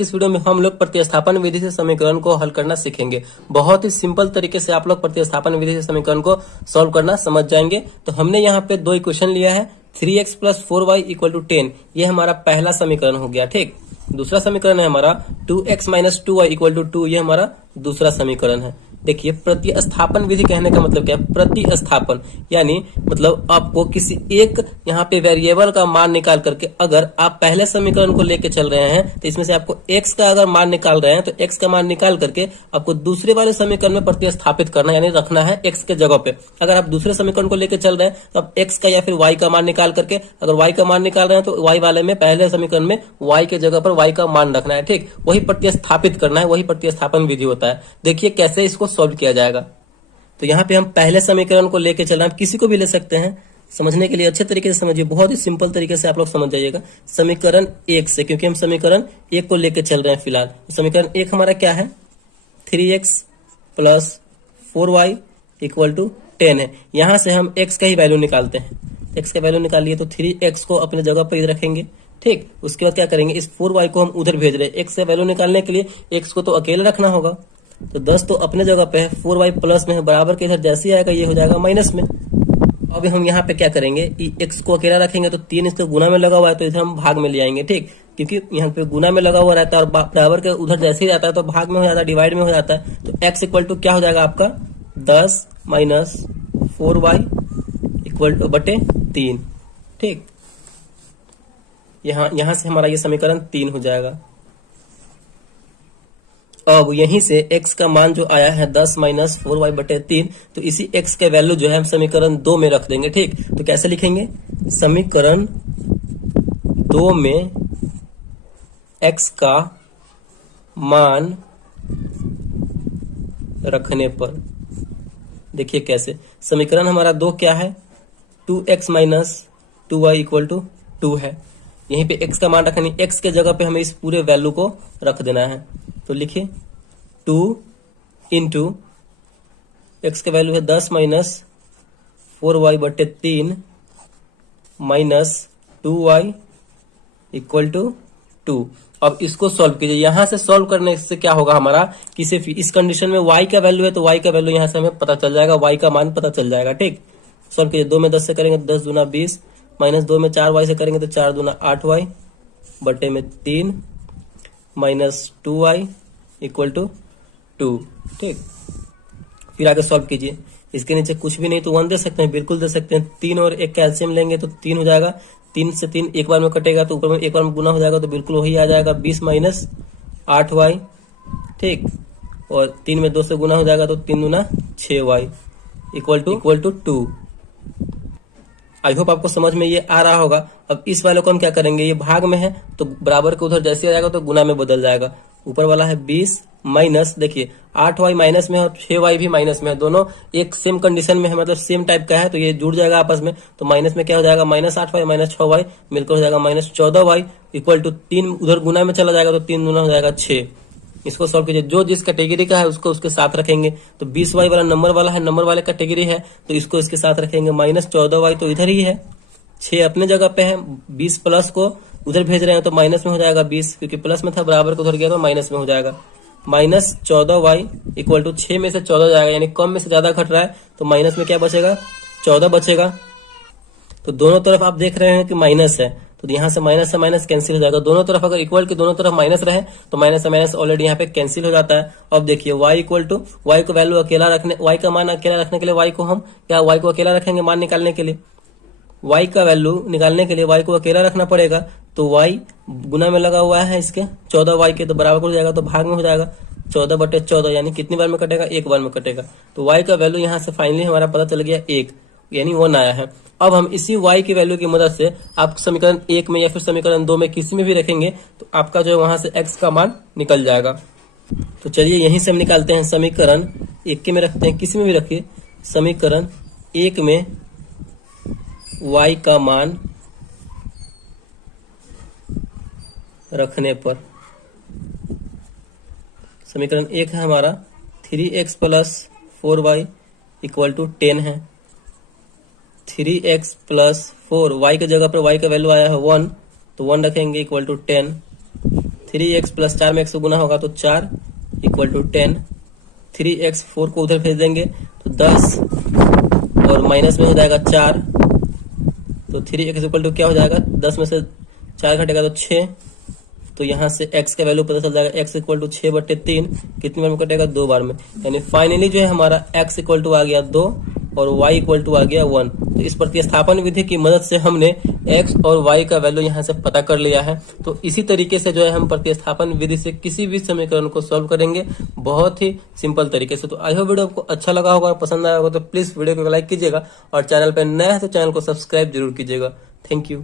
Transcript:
की इस वीडियो में हम लोग प्रतिस्थापन विधि से समीकरण को हल करना सीखेंगे। बहुत ही सिंपल तरीके से आप लोग प्रतिस्थापन विधि से समीकरण को सॉल्व करना समझ जाएंगे। तो हमने यहाँ पे दो इक्वेशन लिया है, 3x + 4y = 10। ये हमारा पहला समीकरण हो गया। ठीक, दूसरा समीकरण है हमारा 2x - 2y = 2। ये हमारा दूसरा समीकरण है। देखिए, प्रतिस्थापन विधि कहने का मतलब क्या है? प्रतिस्थापन यानी मतलब आपको किसी एक यहाँ पे वेरिएबल का मान निकाल करके, अगर आप पहले समीकरण को लेके चल रहे हैं तो इसमें से आपको x का अगर मान निकाल रहे हैं तो x का मान निकाल करके आपको दूसरे वाले समीकरण में प्रतिस्थापित करना, यानी रखना है x के जगह पे। अगर आप दूसरे समीकरण को लेके चल रहे हैं तो आप x का या फिर y का मान निकाल करके, अगर y का मान निकाल रहे हैं तो y वाले में पहले समीकरण में y के जगह पर y का मान रखना है। ठीक, वही प्रतिस्थापित करना है, वही प्रतिस्थापन विधि होता है। देखिए कैसे इसको सॉल्व किया जाएगा। तो यहाँ पे हम पहले समीकरण को लेके चल रहे हैं, किसी को भी ले सकते हैं। समझने के लिए अच्छे तरीके से समझिए, बहुत ही सिंपल तरीके से आप लोग समझ जाइएगा। समीकरण 1 से, क्योंकि हम समीकरण 1 को लेके चल रहे हैं फिलहाल। तो समीकरण 1 हमारा क्या है? 3x + 4y = 10 है। यहां से हम x का ही वैल्यू निकालते हैं। x का वैल्यू निकालिए तो 3x को अपने जगह पर इधर रखेंगे। ठीक, उसके बाद क्या करेंगे, इस 4y को हम उधर भेज रहे हैं। x से वैल्यू निकालने के लिए x को तो अकेले रखना होगा, तो 10 तो अपने जगह पे है, 4y प्लस में है, बराबर के इधर जैसे ही आएगा ये हो जाएगा माइनस में। अब हम यहाँ पे क्या करेंगे, x को अकेला रखेंगे तो 3 इसके गुना में लगा हुआ है तो इधर हम भाग में ले आएंगे। ठीक, क्योंकि यहाँ पे गुना में लगा हुआ रहता है और बराबर के उधर जैसे ही जाता है तो भाग में हो जाता है, डिवाइड में हो जाता है। तो x = क्या हो जाएगा आपका 10 - 4y = 3। ठीक, यहाँ से हमारा ये समीकरण 3 हो जाएगा। अब यहीं से x का मान जो आया है 10 - 4y / 3, तो इसी x के वैल्यू जो है हम समीकरण 2 में रख देंगे। ठीक, तो कैसे लिखेंगे, समीकरण 2 में x का मान रखने पर, देखिए कैसे, समीकरण हमारा 2 क्या है, 2x - 2y = 2 है। यहीं पे x का मान रखना है, x के जगह पे हमें इस पूरे वैल्यू को रख देना है। तो लिखिए 2 × x का वैल्यू है 10 - 4y / 3 - 2y = 2। अब इसको सॉल्व कीजिए। यहां से सॉल्व करने से क्या होगा हमारा, किसी इस कंडीशन में y का वैल्यू है तो y का वैल्यू यहां से हमें पता चल जाएगा, y का मान पता चल जाएगा। ठीक, सॉल्व कीजिए। 2 में 10 से करेंगे तो 10 दूना 20, -2 में 4y से करेंगे तो 4 दूना 8y बटे में 3 - 2y = 2। ठीक, फिर आगे सॉल्व कीजिए। इसके नीचे कुछ भी नहीं तो 1 दे सकते हैं, बिल्कुल दे सकते हैं। 3 और 1 का एलसीएम लेंगे तो 3 हो जाएगा। 3 से 3 एक बार में कटेगा तो ऊपर में एक बार में गुना हो जाएगा, तो बिल्कुल वही आ जाएगा 20 - 8y। ठीक, और 3 में 2 से गुना हो जाएगा तो 3 दूना 6y = 2। आई होप आपको समझ में ये आ रहा होगा। अब इस वाले को हम क्या करेंगे, ये भाग में है तो बराबर के उधर जैसे आ जाएगा तो गुना में बदल जाएगा। ऊपर वाला है 20 माइनस, देखिए 8y माइनस में है और 6y भी माइनस में है, दोनों एक सेम कंडीशन में है, मतलब सेम टाइप का है, तो ये जुड़ जाएगा आपस में। तो माइनस में क्या हो जाएगा, -8y - 6y मिलकर हो जाएगा -14y = 3। उधर गुना में चला जाएगा तो 3 गुना हो जाएगा 6। इसको सॉल्व कीजिए। जो जिस कैटेगरी का है उसको उसके साथ रखेंगे। तो 20y वाला नंबर वाला है, नंबर वाले कैटेगरी है तो इसको इसके साथ रखेंगे। -14y तो इधर ही है, 6 अपने जगह पे है, 20 प्लस को उधर भेज रहे हैं तो माइनस में हो जाएगा 20, क्योंकि प्लस में था, बराबर को उधर गया तो माइनस में हो जाएगा। -14y = 6 में से 14 जाएगा, यानी कम में से ज्यादा घट रहा है तो माइनस में क्या बचेगा, 14 बचेगा। तो दोनों तरफ आप देख रहे हैं कि माइनस है, तो यहाँ से माइनस कैंसिल हो जाएगा। दोनों तरफ अगर इक्वल के दोनों तरफ माइनस रहे तो माइनस से माइनस ऑलरेडी यहाँ पे कैंसिल हो जाता है। अब देखिए y को वैल्यू अकेला रखने, y का मान अकेला रखने के लिए y को हम क्या, y को अकेला रखेंगे मान निकालने के लिए। y का वैल्यू निकालने के लिए y को अकेला रखना पड़ेगा, तो y गुना में लगा हुआ है इसके 14y के, तो बराबर हो जाएगा तो भाग में हो जाएगा 14 / 14, यानी कितनी बार में कटेगा, एक बार में कटेगा। तो y का वैल्यू यहाँ से फाइनली हमारा पता चल गया 1, यानी 1 आया है। अब हम इसी y की वैल्यू की मदद से आप समीकरण 1 में या फिर समीकरण 2 में किसी में भी रखेंगे तो आपका जो है वहां से x का मान निकल जाएगा। तो चलिए यहीं से हम निकालते हैं। समीकरण 1 के में रखते हैं, किसी में भी रखिए। समीकरण 1 में y का मान रखने पर, समीकरण 1 है हमारा 3x + 4y = 10 है। 3x + 4, y के जगह पर y का वैल्यू आया है 1, तो 1 रखेंगे = 10। 3x प्लस 4 में x को गुना होगा तो 4 इक्वल टू 10। 3x 4 को उधर भेज देंगे तो 10 और माइनस में हो जाएगा 4, तो 3x इक्वल टू क्या हो जाएगा, 10 में से 4 घटेगा तो 6, तो यहाँ से x का वैल्यू पता चल जाएगा, x इक्वल टू 6/3 कितनी बार में कटेगा, 2 बार में। यानी फाइनली जो है हमारा x इक्वल टू आ गया 2 और y इक्वल टू आ गया 1। तो इस प्रतिस्थापन विधि की मदद से हमने x और y का वैल्यू यहाँ से पता कर लिया है। तो इसी तरीके से जो है हम प्रतिस्थापन विधि से किसी भी समीकरण को सॉल्व करेंगे, बहुत ही सिंपल तरीके से। तो आई होप वीडियो आपको अच्छा लगा होगा और पसंद आया होगा, तो प्लीज वीडियो को लाइक कीजिएगा और चैनल पर नया है तो चैनल को सब्सक्राइब जरूर कीजिएगा। Thank you.